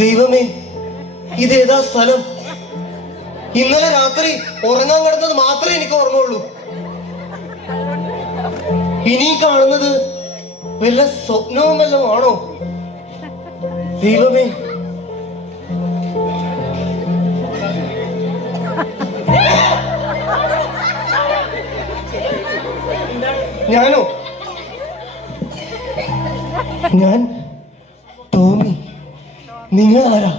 ദൈവമേ, ഇതേതാ സ്ഥലം? ഇന്നലെ രാത്രി ഉറങ്ങാൻ കിടന്നത് മാത്രമേ എനിക്ക് ഓർമ്മയുള്ളൂ. ഇനി കാണുന്നത് വല്ല സ്വപ്നവും വല്ലതും ആണോ? ദൈവമേ, ഞാനോ? ഞാൻ ടോമി. നിങ്ങൾ ആരാ?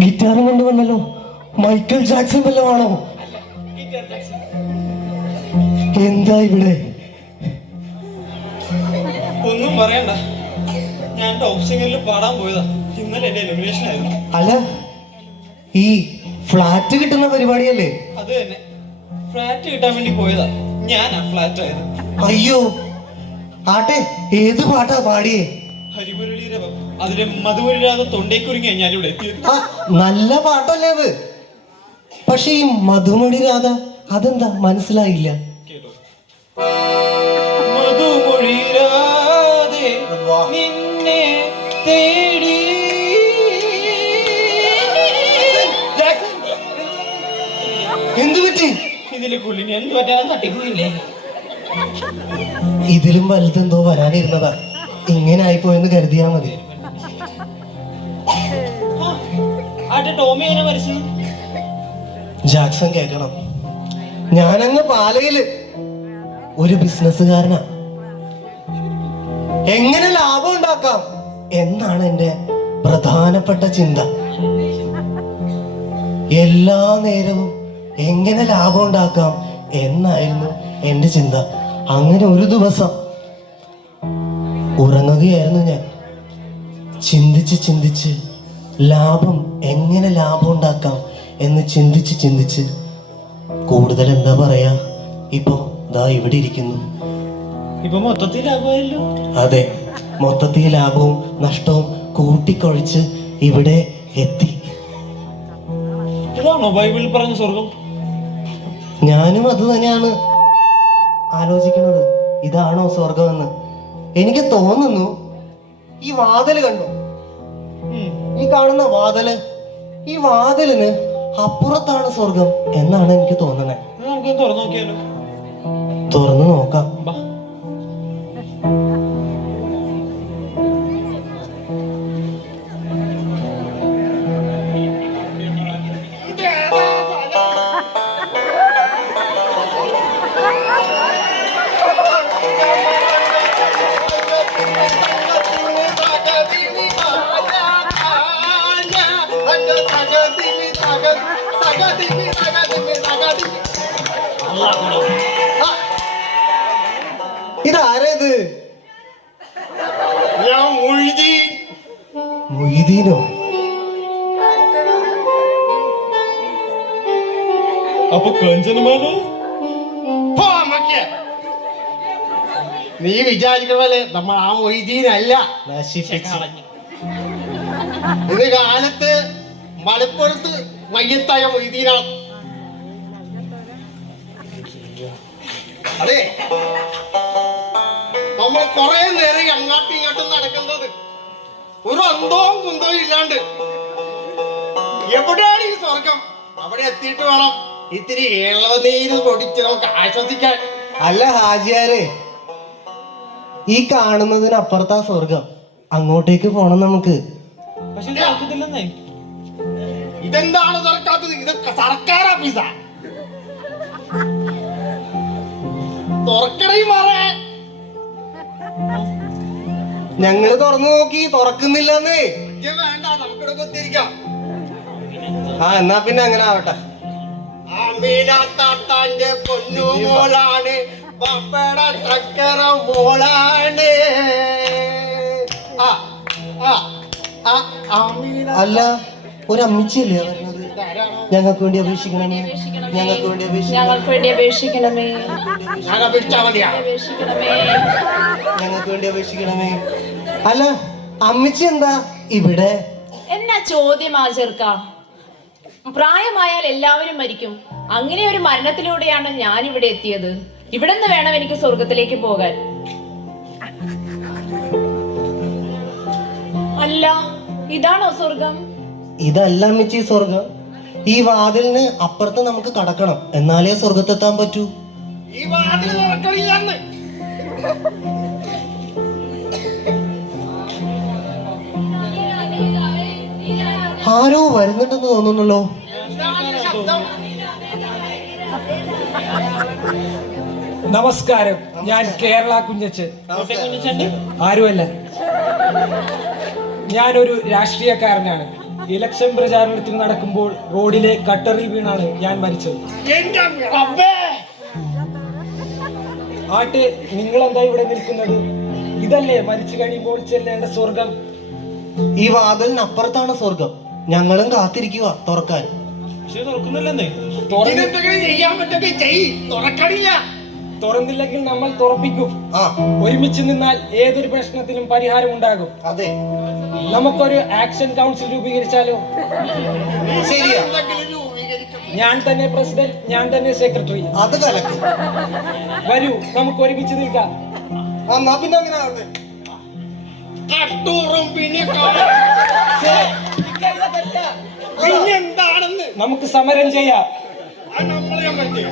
ഗിറ്റാറും കൊണ്ടുവന്നല്ലോ. മൈക്കൽ ജാക്സൺ വല്ലതുമാണോ? എന്താ ഇവിടെ? ഒന്നും പറയണ്ട, ഞാൻ ടോപ്പ് സിംഗറിൽ പാടാൻ പോയതാ. ഇന്നലെ എന്റെ എലിമിനേഷൻ ആയിരുന്നു. അല്ല, ഈ ഫ്ലാറ്റ് കിട്ടുന്ന പരിപാടിയല്ലേ? അത് തന്നെ, ഫ്ലാറ്റ് കിട്ടാൻ വേണ്ടി പോയതാ. ഞാനാ ഫ്ലാറ്റ് ആയത്. അയ്യോ, ആട്ടെ, ഏത് പാട്ടാ പാടിയേ? ഹരിമുരളീരവം, അതിലെ മധുരരാധ തൊണ്ടേക്കുരുങ്ങിയാ ഞാനിവിടെ എത്തിയത്. നല്ല പാട്ടല്ലേ അത്? പക്ഷെ ഈ മധുമണി രാധ അതെന്താ മനസ്സിലായില്ല. കേട്ടോ, മധുമൊഴിരാധേ നിന്നെ തേടി. എന്തു പറ്റി? ഇതിലെ കുള്ളിന് എന്ത് പറ്റാനും തട്ടിപ്പോയില്ലേ? ഇതിലും വലുതെന്തോ വരാനിരുന്നതാ. ഇങ്ങനെ ആയിപ്പോയെന്ന് കരുതിയാ മതി. ടോമി എങ്ങനെ മരിച്ചു? ജാക്സൺ കേൾക്കണം. ഞാനങ്ങ് പാലയില് ഒരു ബിസിനസ്സുകാരനാ. എങ്ങനെ ലാഭം ഉണ്ടാക്കാം എന്നാണ് എന്റെ പ്രധാനപ്പെട്ട ചിന്ത. എല്ലാ നേരവും എങ്ങനെ ലാഭം ഉണ്ടാക്കാം എന്നായിരുന്നു എന്റെ ചിന്ത. അങ്ങനെ ഒരു ദിവസം ഉറങ്ങുകയായിരുന്നു ഞാൻ. ചിന്തിച്ച് എങ്ങനെ ലാഭം ഉണ്ടാക്കാം എന്ന് ചിന്തിച്ച് കൂടുതൽ എന്താ പറയാ, ഇപ്പൊ ദാ ഇവിടെ ഇരിക്കുന്നു. ഇപ്പൊ മൊത്തത്തിൽ ലാഭമായല്ലോ. അതെ, മൊത്തത്തിൽ ലാഭവും നഷ്ടവും കൂട്ടിക്കൊഴിച്ച് ഇവിടെ എത്തി. ഇതാണോ ബൈബിളിൽ പറഞ്ഞ സ്വർഗം? ഞാനും അത് തന്നെയാണ് ആലോചിക്കുന്നത്. ഇതാണോ സ്വർഗമെന്ന്? എനിക്ക് തോന്നുന്നു, ഈ വാതില് കണ്ടോ? ഈ കാണുന്ന വാതില്, ഈ വാതിലിന് അപ്പുറത്താണ് സ്വർഗം എന്നാണ് എനിക്ക് തോന്നുന്നത്. നമുക്ക് തുറന്നു നോക്കിയാലോ? തുറന്നു നോക്കാം. ഇതാരേത്? മൊയ്തീനോ? അപ്പൊ കഞ്ചനമാല നീ വിചാരിക്കുന്ന പോലെ നമ്മൾ ആ മൊയ്തീനല്ല. ഇത് കാലത്ത് മലപ്പുറത്ത് മയ്യത്തായ മൊയ്തീനാണ്. അതെ, നമ്മൾ കുറെ നേരം അങ്ങാട്ടും ഇങ്ങോട്ടും നടക്കുന്നത് ഒരു അന്തവും കുന്തവും ഇല്ലാണ്ട്. എവിടെയാണ് ഈ സ്വർഗം? അവിടെ എത്തിയിട്ട് വേണം ഇത്തിരി ഇളനീര് പൊടിച്ച് നമുക്ക് ആശ്വസിക്കാൻ. അല്ല ഹാജിയാരെ, ഈ കാണുന്നതിനപ്പുറത്താ സ്വർഗം. അങ്ങോട്ടേക്ക് പോണം നമുക്ക്. പക്ഷെ നടക്കത്തില്ലെന്നേ. ഇതെന്താണ് തുറക്കാത്തത്? ഇത് സർക്കാർ ഓഫീസാ. തുറക്കണേ മാറേ. ഞങ്ങള് തുറന്നു നോക്കി, തുറക്കുന്നില്ലെന്നേ. വേണ്ട, നമുക്ക് ഇവിടെ കുത്തിരിക്കാം. ആ എന്നാ പിന്നെ അങ്ങനെ ആവട്ടെ. അമീനാത്താത്താന്റെ പൊന്നു മോളാണ്, പപ്പട ചക്കര മോളാണ്. ആ ആ ആ അമീന അല്ല, ഒരു അമ്മിച്ചിയല്ലേ വരുന്നത്? ഞങ്ങൾക്ക് വേണ്ടി അപേക്ഷിക്കണമേ, ഞങ്ങൾക്ക് വേണ്ടി ഞങ്ങൾക്ക് വേണ്ടി അപേക്ഷിക്കണമേ, ഞാൻ അപേക്ഷിച്ചാ മതിയാ. അപേക്ഷിക്കണമേ. ഞങ്ങൾക്ക് വേണ്ടി അപേക്ഷിക്കണമേ. അല്ല, അമ്മിച്ചി എന്താ ഇവിടെ? എന്നാ ചോദ്യമാ ചെറുക്ക? പ്രായമായാൽ എല്ലാവരും മരിക്കും. അങ്ങനെ ഒരു മരണത്തിലൂടെയാണ് ഞാൻ ഇവിടെ എത്തിയത്. ഇവിടെ നിന്ന് വേണം എനിക്ക് സ്വർഗത്തിലേക്ക് പോകാൻ. അല്ല, ഇതാണോ സ്വർഗം? ഇതല്ല അമ്മിച്ചി സ്വർഗം. ഈ വാതിലിന് അപ്പുറത്ത് നമുക്ക് കടക്കണം, എന്നാലേ സ്വർഗത്തെത്താൻ പറ്റൂ. ഈ വാതിൽ തുറക്കണില്ലെന്ന്. ആരോ വരുന്നുണ്ടെന്ന് തോന്നുന്നല്ലോ. എന്താണ് ശബ്ദം? നമസ്കാരം, ഞാൻ കേരള കുഞ്ഞച്ചൻ. ആരുമല്ല, ഞാനൊരു രാഷ്ട്രീയക്കാരനാണ്. ഇലക്ഷൻ പ്രചാരണത്തിന് നടക്കുമ്പോൾ റോഡിലെ കട്ടറിൽ വീണാണ് ഞാൻ മരിച്ചത്. എന്റെ റബ്ബേ. ആട്ടെ, നിങ്ങളെന്താ ഇവിടെ നിൽക്കുന്നത്? ഇതല്ലേ മരിച്ചു കഴിയുമ്പോൾ ചെല്ലേണ്ട സ്വർഗം? ഈ വാതിലിന് അപ്പുറത്താണ് സ്വർഗം. ഞങ്ങളും കാത്തിരിക്കുക തുറക്കാൻ. പക്ഷെ തുറക്കുന്നില്ലെന്നേ. ഇതെന്തെങ്കിലും ചെയ്യാൻ പറ്റൊക്കെ ചെയ്. തുറക്കണില്ല. തുറന്നില്ലെങ്കിൽ നമ്മൾ തുറപ്പിക്കും. ആ ഒരുമിച്ച് നിന്നാൽ ഏതൊരു പ്രശ്നത്തിനും പരിഹാരം ഉണ്ടാകും. അതെ, നമുക്കൊരു ആക്ഷൻ കൗൺസിൽ രൂപീകരിച്ചാലോ? ശരിയാ. എന്തെങ്കിലും രൂപീകരിക്കും. ഞാൻ തന്നെ പ്രസിഡന്റ്, ഞാൻ തന്നെ സെക്രട്ടറി. അത് കലക്കും. വരൂ, നമുക്ക് ഒരുമിച്ച് നിൽക്കാം. എന്നാ പിന്നെ അങ്ങനെ ആവട്ടെ. കട്ടൂറും പിന്നെ പിന്നെന്താണെന്ന് നമുക്ക് സമരം ചെയ്യാം. നമ്മളെ പറ്റി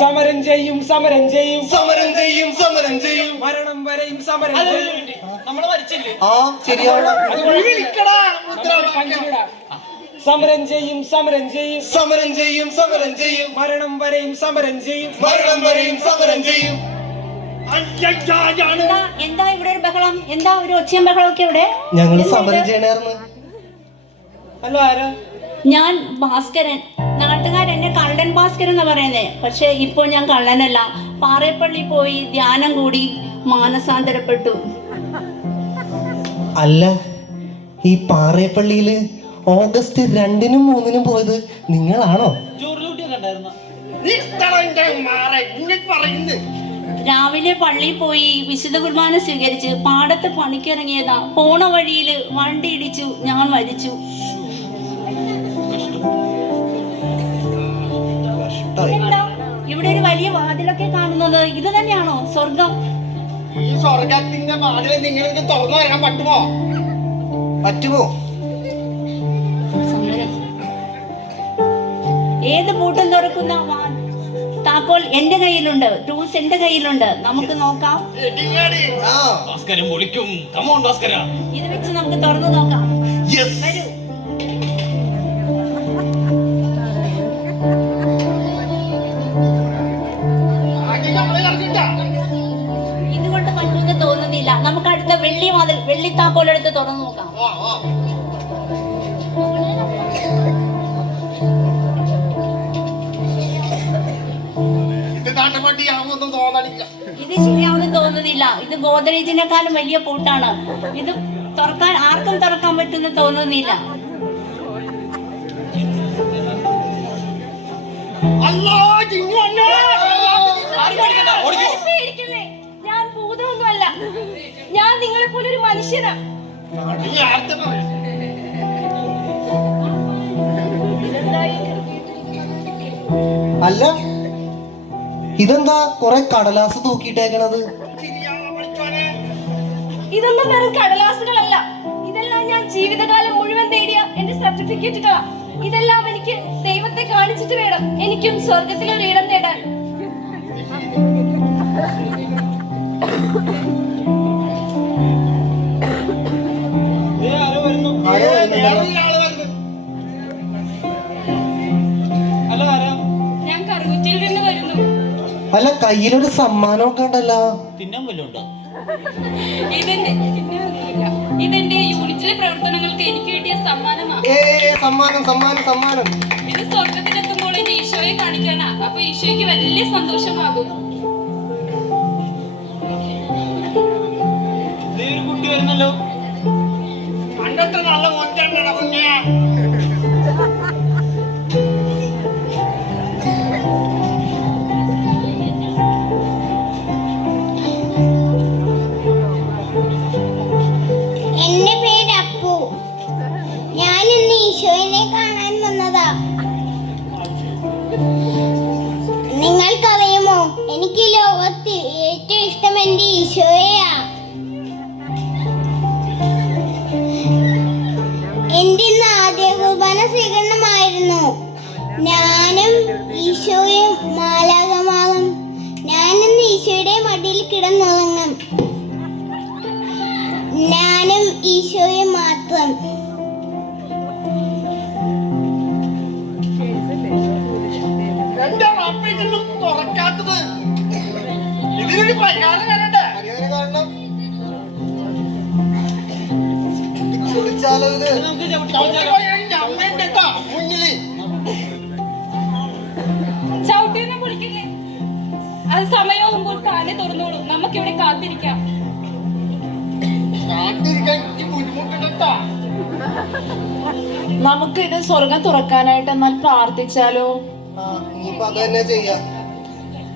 സമരം ചെയ്യും, സമരം ചെയ്യും, സമരം ചെയ്യും, സമരം ചെയ്യും. മരണം വരെയും സമരം ചെയ്യും. നമ്മള് മരിച്ചില്ലേ? ആ ശരിയാണ്. വിളിക്കടാ നമുക്ക് പഞ്ചിടാം. സമരം ചെയ്യും, സമരം ചെയ്യും, സമരം ചെയ്യും, സമരം ചെയ്യും. മരണം വരെയും സമരം ചെയ്യും. മരണം വരെയും സമരം ചെയ്യും. അയ്യാണ്. എന്താ ഇവിടെ ഒരു ബഹളം? എന്താ ഒരു ഒച്ചയും ബഹളമൊക്കെ ഇവിടെ? ഞങ്ങള് സമരം ചെയ്യണായിരുന്നു. അല്ല, ആരാ? ഞാൻ ഭാസ്കരൻ. നാട്ടുകാർ എന്നെ കള്ളൻ ഭാസ്കരൻ എന്ന് പറയുന്നേ. പക്ഷെ ഇപ്പോൾ ഞാൻ കള്ളനല്ല. പാറേപ്പള്ളി പോയി ധ്യാനം കൂടി മാനസാന്തരപ്പെട്ടു. അല്ല, ഈ പാറേപ്പള്ളിയില് ഓഗസ്റ്റ് 2-നും 3-നും പോയത് നിങ്ങളാണോ? ചോറിലൂട്ടിയൊക്കെ ഉണ്ടായിരുന്ന നിസ്തളന്റെ മാറ ഇങ്ങനെ പറയുന്നു. രാവിലെ പള്ളിയിൽ പോയി വിശുദ്ധ കുർബാന സ്വീകരിച്ച് പാടത്ത് പണിക്കിറങ്ങിയതാ. പോണ വഴിയില് വണ്ടി ഇടിച്ചു, ഞാൻ മരിച്ചു. ഇവിടെ ഒരു വലിയ വാതിലൊക്കെ കാണുന്നത് ഇത് തന്നെയാണോ സ്വർഗം? ഈ സ്വർഗത്തിന്റെ വാതിൽ നിങ്ങൾക്ക് തുറന്നു വരാൻ പറ്റുമോ? പറ്റുമോ? ഏത് പൂട്ടും തുറക്കുന്ന താക്കോൽ എന്റെ കയ്യിലുണ്ട്, ടൂൾസ് എന്റെ കയ്യിലുണ്ട്. നമുക്ക് നോക്കാം. എടിങ്ങാടി. ആ ഭാസ്കരൻ പൊളിക്കും. കമോൺ ഭാസ്കര. ഇത് വെച്ച് നമുക്ക് തുറന്നു നോക്കാം. യെസ്. വരൂ. ആദ്യം നമ്മളെ ഇറങ്ങിട്ടാ. ഇതുകൊണ്ട് പറ്റുമെന്ന് തോന്നുന്നില്ല. നമുക്ക് അടുത്ത വെള്ളി വാതിൽ, വെള്ളി താക്കോൽ എടുത്ത് തുറന്നു നോക്കാം. ആ, ആ. ഇത് നാട്ടുപട്ടിയാവുമെന്ന് തോന്നണില്ല. ഇത് ശരിയാവുമെന്ന് തോന്നുന്നില്ല. ഇത് ഗോദ്രേജിനെക്കാളും വലിയ പൂട്ടാണ്. ഇത് തുറക്കാൻ ആർക്കും തുറക്കാൻ പറ്റുമെന്ന് തോന്നുന്നില്ല. അല്ലാ, ജിന്നു വന്നേ. പേടിക്കല്ലേ? ഞാൻ ഭൂതമൊന്നുമല്ല. ഞാൻ നിങ്ങളെ പോലെ ഒരു മനുഷ്യനാ. നീ ആർത്തെ പറയും? അല്ല, ഇതെന്താ കൊറേ കടലാസ് തൂക്കിയിട്ടേക്കണത്? ശരിയാണോ പഠിച്ചോനെ? ഇതൊന്നും വെറും കടലാസുകളല്ല. ഇതെല്ലാം ഞാൻ ജീവിതകാലം മുഴുവൻ നേടിയ എന്റെ സർട്ടിഫിക്കറ്റുകളാ. ഇതെല്ലാം എനിക്ക് ദൈവത്തെ കാണിച്ചിട്ട് വേണം എനിക്കും സ്വർഗത്തിൽ ഒരു ഇടം നേടാൻ. ആരോ വരുന്നു. ആരോ വരുന്നുണ്ടല്ലോ. വേറൊരാള് വരുന്നു. അല്ല, ആരാ? ഞാൻ കറുകുറ്റിയിൽ നിന്ന് വരുന്നു. അല്ല, കയ്യിലൊരു സമ്മാനമൊക്കെ ഉണ്ടല്ലോ. തിന്നാൻ വല്ലതും ഉണ്ടോ? ഇതെന്റെ യൂണിറ്റിലെ പ്രവർത്തനങ്ങൾക്ക് എനിക്ക് കിട്ടിയ സമ്മാനമാ. സമ്മാനം സമ്മാനം സമ്മാനം. ഇത് സ്വർഗത്തിലെത്തുമ്പോൾ എന്റെ ഈശോയെ കാണിക്കാനാ. അപ്പൊ ഈശോയ്ക്ക് വലിയ സന്തോഷമാകും. ഒരു കുട്ടി വരുന്നല്ലോ. കണ്ടിട്ട് നല്ല മോറ്റാണ് കുഞ്ഞെ. എന്റെ പേര് അപ്പു. ഞാൻ ഇന്ന് ഈശോയെ കാണാൻ വന്നതാ. നിങ്ങൾക്കറിയുമോ, എനിക്ക് ലോകത്ത് ഏറ്റവും ഇഷ്ടം എന്റെ ഈശോയെയാ. എന്റെ ഇന്ന് ആദ്യ കുർബാന സ്വീകരണമായിരുന്നു. ഞാനും ഈശോയും മാലാഖമാരും ഞാനിന്ന് ഈശോയുടെ മടിയിൽ കിടന്നുറങ്ങും. ഞാനും ഈശോയും മാത്രം. എന്റെ വാപ്പിക്കൊന്നും തുറക്കാത്തത് ഇതിനൊരു പരിഹാരം കാണണ്ടേ? കാരണം കുളിച്ചാലോ ഇത്? നമുക്ക് ചവിട്ടിച്ചാലോ? അമ്മയുണ്ട് കേട്ടോ മുന്നില്. ചവിട്ടിയൊന്നും കുളിക്കില്ലേ? അത് സമയമാകുമ്പോൾ താനെ തുറന്നോളൂ. നമുക്കിവിടെ കാത്തിരിക്കാം. കാത്തിരിക്കാൻ എനിക്ക് ബുദ്ധിമുട്ടുണ്ട് കേട്ടോ. നമുക്ക് ഇത് സ്വർഗം തുറക്കാനായിട്ട് എന്നാൽ പ്രാർത്ഥിച്ചാലോ? ഇനിയിപ്പോ അത് തന്നെ ചെയ്യാം.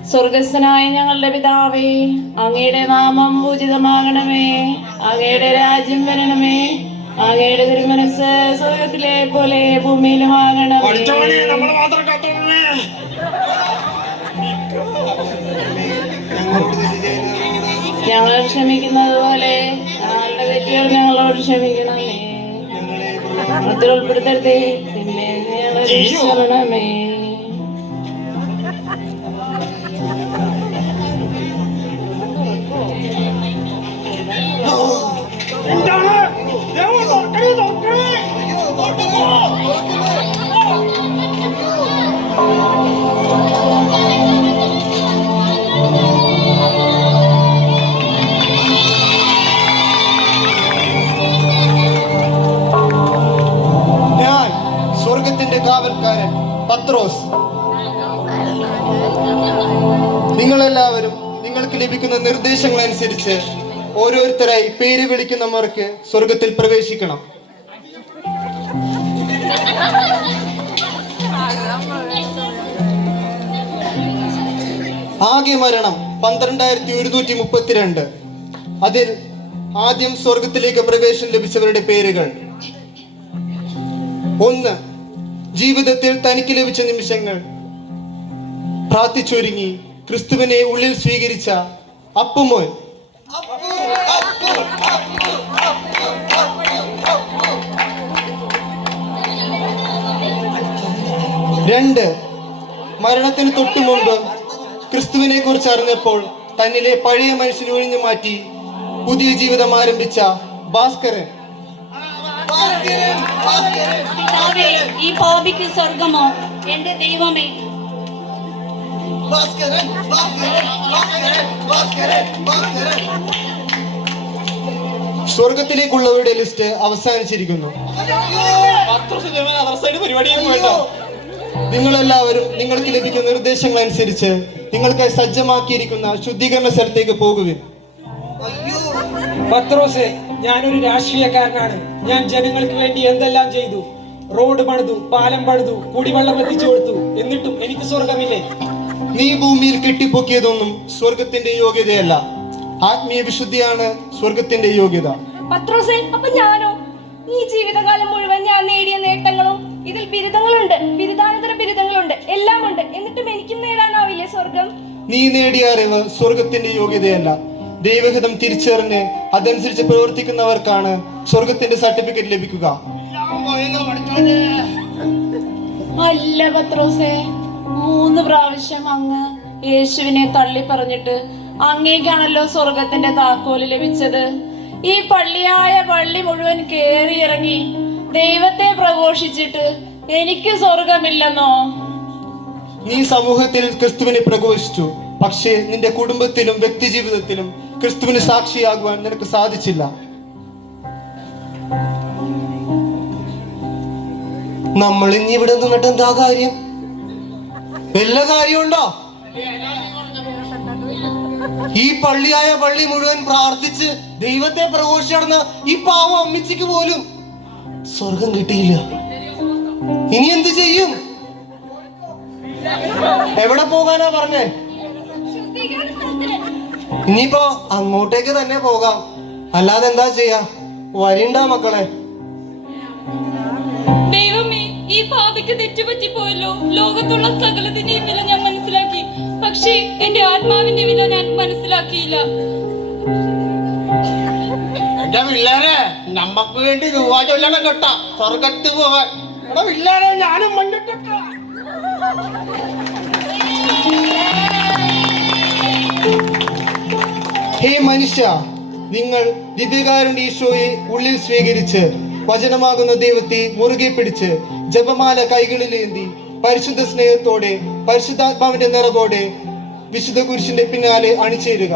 സ്വർഗസ്ഥനായ ഞങ്ങളുടെ പിതാവേ, അങ്ങയുടെ നാമം പൂജിതമാകണമേ, അങ്ങയുടെ രാജ്യം വരണമേ, അങ്ങയുടെ തിരുമനസ് സ്വർഗത്തിലെ പോലെ ഭൂമിയിലുമാകണമേ. പഠിച്ചോനെ നമ്മളെ മാത്രം കാത്തോളേ. ഞങ്ങളോട് തെറ്റ് ചെയ്യുന്നവരോട് ഞങ്ങൾ ക്ഷമിക്കുന്നത് പോലെ ഞങ്ങളുടെ തെറ്റുകൾ ഞങ്ങളോട് ക്ഷമിക്കണമേ, ഞങ്ങളെ ഉൾപ്പെടുത്തരുതേ, പിന്നെ ഞങ്ങളെ രക്ഷിക്കണമേ. എന്താണ്? ദൈവം തുറക്കണേ, തുറക്കണേ. ഞാൻ സ്വർഗത്തിന്റെ കാവൽക്കാരൻ പത്രോസ്. നിങ്ങളെല്ലാവരും നിങ്ങൾക്ക് ലഭിക്കുന്ന നിർദ്ദേശങ്ങൾ അനുസരിച്ച് ഓരോരുത്തരായി പേര് വിളിക്കുന്നവർക്ക് സ്വർഗത്തിൽ പ്രവേശിക്കണം. ആകെ മരണം 12,132. അതിൽ ആദ്യം സ്വർഗത്തിലേക്ക് പ്രവേശനം ലഭിച്ചവരുടെ പേരുകൾ: 1. ജീവിതത്തിൽ തനിക്ക് ലഭിച്ച നിമിഷങ്ങൾ പ്രാർത്ഥിച്ചൊരുങ്ങി ക്രിസ്തുവിനെ ഉള്ളിൽ സ്വീകരിച്ച അപ്പുമോൻ. 2. മരണത്തിന് തൊട്ടു മുമ്പ് ക്രിസ്തുവിനെ കുറിച്ച് അറിഞ്ഞപ്പോൾ തന്നിലെ പഴയ മനുഷ്യനെ ഒഴിഞ്ഞു മാറ്റി പുതിയ ജീവിതം ആരംഭിച്ച ഭാസ്കരൻ. പിതാവേ, ഈ പാപിക്ക് സ്വർഗമോ? എന്റെ ദൈവമേ, സ്വർഗത്തിലേക്കുള്ളവരുടെ ലിസ്റ്റ് അവസാനിച്ചിരിക്കുന്നു. പരിപാടിയൊന്നും വേണ്ട. നിങ്ങളെല്ലാവരും നിങ്ങൾക്ക് ലഭിക്കുന്ന നിർദ്ദേശങ്ങൾ അനുസരിച്ച് നിങ്ങൾക്കായി സജ്ജമാക്കിയിരിക്കുന്ന ശുദ്ധീകരണ സ്ഥലത്തേക്ക് പോകുവിൻ. പത്രോസേ, ഞാനൊരു രാഷ്ട്രീയക്കാരനാണ്. ഞാൻ ജനങ്ങൾക്ക് വേണ്ടി എന്തെല്ലാം ചെയ്തു. റോഡ് പണിതു, പാലം പണിതു, കുടിവെള്ളം എത്തിച്ചു കൊടുത്തു. എന്നിട്ടും എനിക്ക് സ്വർഗമില്ലേ? നീ ഭൂമിയിൽ കെട്ടിപ്പൊക്കിയതൊന്നും സ്വർഗത്തിന്റെ യോഗ്യതയല്ല. ആത്മീയ വിശുദ്ധിയാണ് സ്വർഗത്തിന്റെ യോഗ്യത. പത്രോസേ, അപ്പൊ ഞാനോ? ഈ ജീവിതകാലം മുഴുവൻ ഞാൻ നേടിയ നേട്ടങ്ങളും ഇതിൽ ബിരുദങ്ങളുണ്ട്, ബിരുദാനന്തര ബിരുദങ്ങളുണ്ട്, എല്ലാം ഉണ്ട്. എന്നിട്ടും എനിക്കും നേടാനാവില്ലേ സ്വർഗം? നീ നേടിയ അറിവ് സ്വർഗത്തിന്റെ യോഗ്യതയല്ല. ദൈവഹിതം തിരിച്ചറിഞ്ഞ് അതനുസരിച്ച് പ്രവർത്തിക്കുന്നവർക്കാണ് സ്വർഗത്തിന്റെ സർട്ടിഫിക്കറ്റ് ലഭിക്കുക. അല്ല പത്രോസേ, 3 പ്രാവശ്യം അങ്ങ് യേശുവിനെ തള്ളി പറഞ്ഞിട്ട് അങ്ങേക്കാണല്ലോ സ്വർഗത്തിന്റെ താക്കോല് ലഭിച്ചത്. ഈ പള്ളി മുഴുവൻ കേറിയിറങ്ങി ദൈവത്തെ പ്രഘോഷിച്ചിട്ട് എനിക്ക് സ്വർഗമില്ലെന്നോ? നീ സമൂഹത്തിൽ ക്രിസ്തുവിനെ പ്രഘോഷിച്ചു, പക്ഷേ നിന്റെ കുടുംബത്തിലും വ്യക്തി ജീവിതത്തിലും ക്രിസ്തുവിന് സാക്ഷിയാകുവാൻ നിനക്ക് സാധിച്ചില്ല. നമ്മൾ ഇനി ഇവിടെ നിന്നിട്ട് എന്താ കാര്യം? വല്ല കാര്യമുണ്ടോ? ഈ പള്ളിയായ പള്ളി മുഴുവൻ പ്രാർത്ഥിച്ച് ദൈവത്തെ പ്രഘോഷിച്ച് നടന്ന ഈ പാവം അമ്മിച്ചിക്ക് പോലും സ്വർഗം കിട്ടിയില്ല. ഇനി എന്ത് ചെയ്യും? എവിടെ പോകാനാ പറഞ്ഞേ? ശുദ്ധീകരണ സ്ഥലത്തിന്. ഇനിയിപ്പോ അങ്ങോട്ടേക്ക് തന്നെ പോകാം, അല്ലാതെ എന്താ ചെയ്യാ? വരണ്ട മക്കളെ. ദൈവമേ, ഈ പാപിക്ക് തെറ്റുപറ്റിപ്പോയല്ലോ. ലോകത്തുള്ള സകലത്തിന്റെയും വില ഞാൻ മനസ്സിലാക്കി, പക്ഷേ എന്റെ ആത്മാവിന്റെ വില ഞാൻ മനസ്സിലാക്കിയില്ല. എന്റെ പിള്ളേരെ, നമ്മക്ക് വേണ്ടി രൂപ ചൊല്ലണം കേട്ടാ സ്വർഗത്ത് പോകാൻ. എടാ പിള്ളേരെ, ഞാനും മണ്ണിട്ടിട്ടാ. ഹേ മനുഷ്യ, നിങ്ങൾ ദിവ്യകാരുണ്യ ഈശോയെ ഉള്ളിൽ സ്വീകരിച്ച് വചനമാകുന്ന ദൈവത്തെ മുറുകെ പിടിച്ച് ജപമാല കൈകളിലേന്തി പരിശുദ്ധ സ്നേഹത്തോടെ പരിശുദ്ധാത്മാവിന്റെ നിറവോടെ വിശുദ്ധ കുരിശിന്റെ പിന്നാലെ അണിചേരുക.